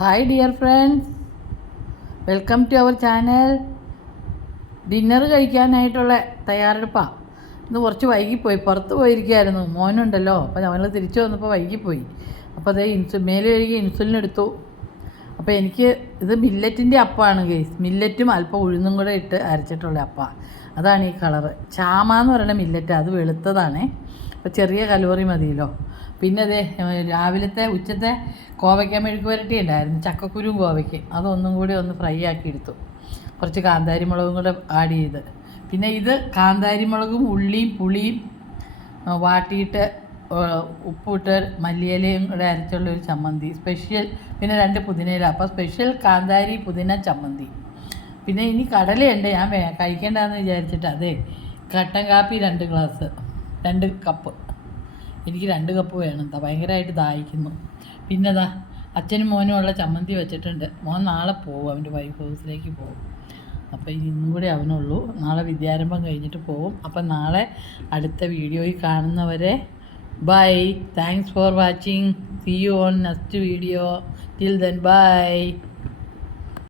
Hi dear friends, welcome to our channel. Dinner കഴിക്കാനായിട്ടുള്ള തയ്യാറെടുപ്പാണ്. ഇന്ന് കുറച്ച് വൈകിപ്പോയി, പുറത്ത് പോയിരിക്കുകയായിരുന്നു, മോനുണ്ടല്ലോ. അപ്പോൾ ഞങ്ങൾ തിരിച്ചു വന്നപ്പോൾ വൈകിപ്പോയി. അപ്പോൾ അതേ മേല് കഴുകി ഇൻസുലിൻ എടുത്തു. അപ്പോൾ എനിക്ക് ഇത് മില്ലറ്റിൻ്റെ അപ്പമാണ് ഗൈസ്. മില്ലറ്റും അല്പം ഉഴുന്നും കൂടെ ഇട്ട് അരച്ചിട്ടുള്ള അപ്പമാണ്. അതാണ് ഈ കളറ്. ചാമ എന്ന് പറയുന്ന മില്ലറ്റ്, അത് വെളുത്തതാണേ. അപ്പോൾ ചെറിയ കലോറി മതിയല്ലോ. പിന്നെ അതേ ഉച്ചത്തെ കോവയ്ക്ക മെഴുക്ക് പുരട്ടി ഉണ്ടായിരുന്നു, ചക്കക്കുരും കോവയ്ക്കും. അതൊന്നും കൂടി ഒന്ന് ഫ്രൈ ആക്കി എടുത്തു. കുറച്ച് കാന്താരി മുളകും കൂടെ ആഡ് ചെയ്ത്. പിന്നെ ഇത് കാന്താരി മുളകും ഉള്ളിയും പുളിയും വാട്ടിയിട്ട് ഉപ്പിട്ട് മല്ലിയിലയും കൂടെ അരച്ചുള്ള ഒരു ചമ്മന്തി സ്പെഷ്യൽ. പിന്നെ 2 പുതിനയില. അപ്പോൾ സ്പെഷ്യൽ കാന്താരി പുതിന ചമ്മന്തി. പിന്നെ ഇനി കടലയുണ്ട്, ഞാൻ കഴിക്കേണ്ടതെന്ന് വിചാരിച്ചിട്ട് അതെ കട്ടൻ കാപ്പി 2 ഗ്ലാസ്, 2 കപ്പ്. എനിക്ക് 2 കപ്പ് വേണം, ഭയങ്കരമായിട്ട് ദാഹിക്കുന്നു. പിന്നെ അച്ഛനും മോനും ഉള്ള ചമ്മന്തി വെച്ചിട്ടുണ്ട്. മോൻ നാളെ പോകും, അവൻ്റെ വൈഫ് ഹൗസിലേക്ക് പോകും. അപ്പോൾ ഇന്നും കൂടി അവനുള്ളൂ. നാളെ വിദ്യാരംഭം കഴിഞ്ഞിട്ട് പോകും. അപ്പം നാളെ അടുത്ത വീഡിയോയിൽ കാണുന്നവരെ bye. Thanks for watching. See you on next video. Till then by.